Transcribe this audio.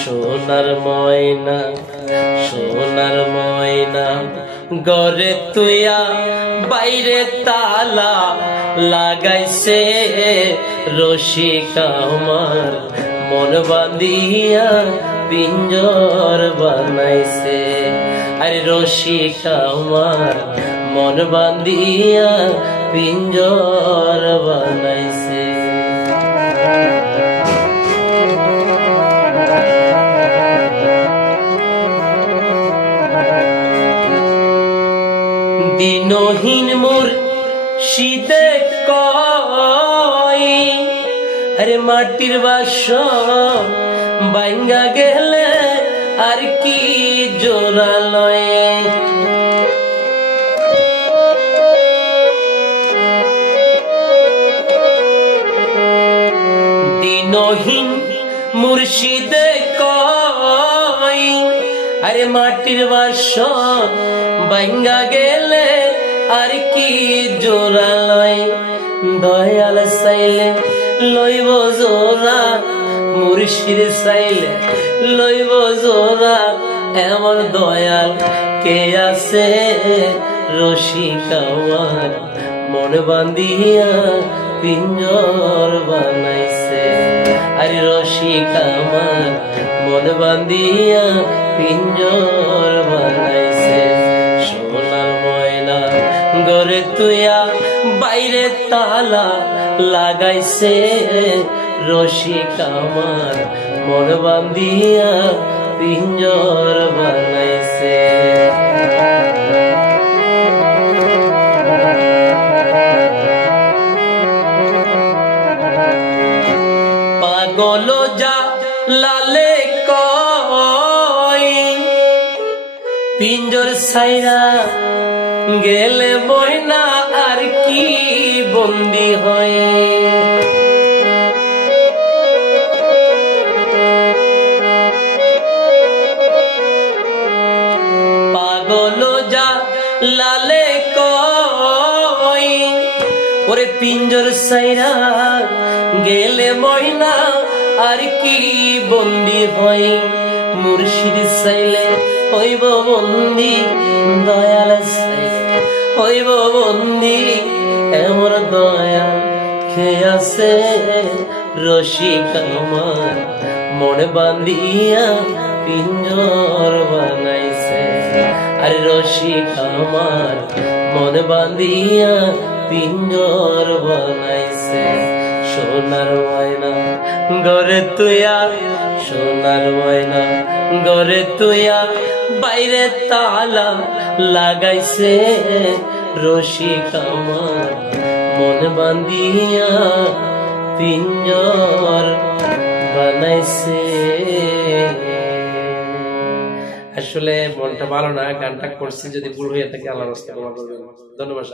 সোনার ময়না সোনার ময়না ঘরে তুইয়া বাইরে তালা লাগাইছে রসিক আমার মন বাঁধিয়া পিঞ্জর বানাইছে আরে রসিক আমার মন বাঁধিয়া পিঞ্জর বানাইছে দিনহীন মোর শীতে কয় আরে মাটির বাসন ভাঙ্গা গেলে আর কি জোড়া লয় দিনহীন মুর্শিদে কয় আরে মাটির বাসন ভাঙ্গা গেলে আর কি জোড়া লয় দয়াল চাইলে লইব জোড়া মুর্শিদ চাইলে লইব জোড়া এমন দয়াল কে আছে রসিক আমার মন বাঁধিয়া পিঞ্জর বানাইছে আরে রসিক আমার মন বাঁধিয়া পিঞ্জর বানাইছে সোনার ময়না ঘরে তুইয়া বাইরে তালা লাগাইছে রসিক আমার মন বাঁধিয়া পিঞ্জর বানাইছে পাগল যা লালে কয় পিঞ্জর সাইরা গেলে ময়না আর কি বন্দি হয় পাগল যা লালে কয় ওরে পিঞ্জর সাইরা গেলে ময়না আর কি বন্দি হয় মুর্শিদ চাইলে হইব বন্দি দয়াল চাইলে হইব বন্দি এমন দয়া খেয়ে আছে রসিক আমার মন বাঁধিয়া পিঞ্জর বানাইছে আরে রসিক আমার মন বাঁধিয়া পিঞ্জর বানাইছে সোনার ময়না ঘরে তুইয়া সোনার ময়না ঘরে তুইয়া বাইরে তালা লাগাইছে রসিক আমার মন বাঁধিয়া পিঞ্জর বানাইছে আসলে মনটা ভালো না গানটা করছি যদি ভুল হয়ে থাকে আল্লাহর রাস্তায় ক্ষমা করবেন ধন্যবাদ।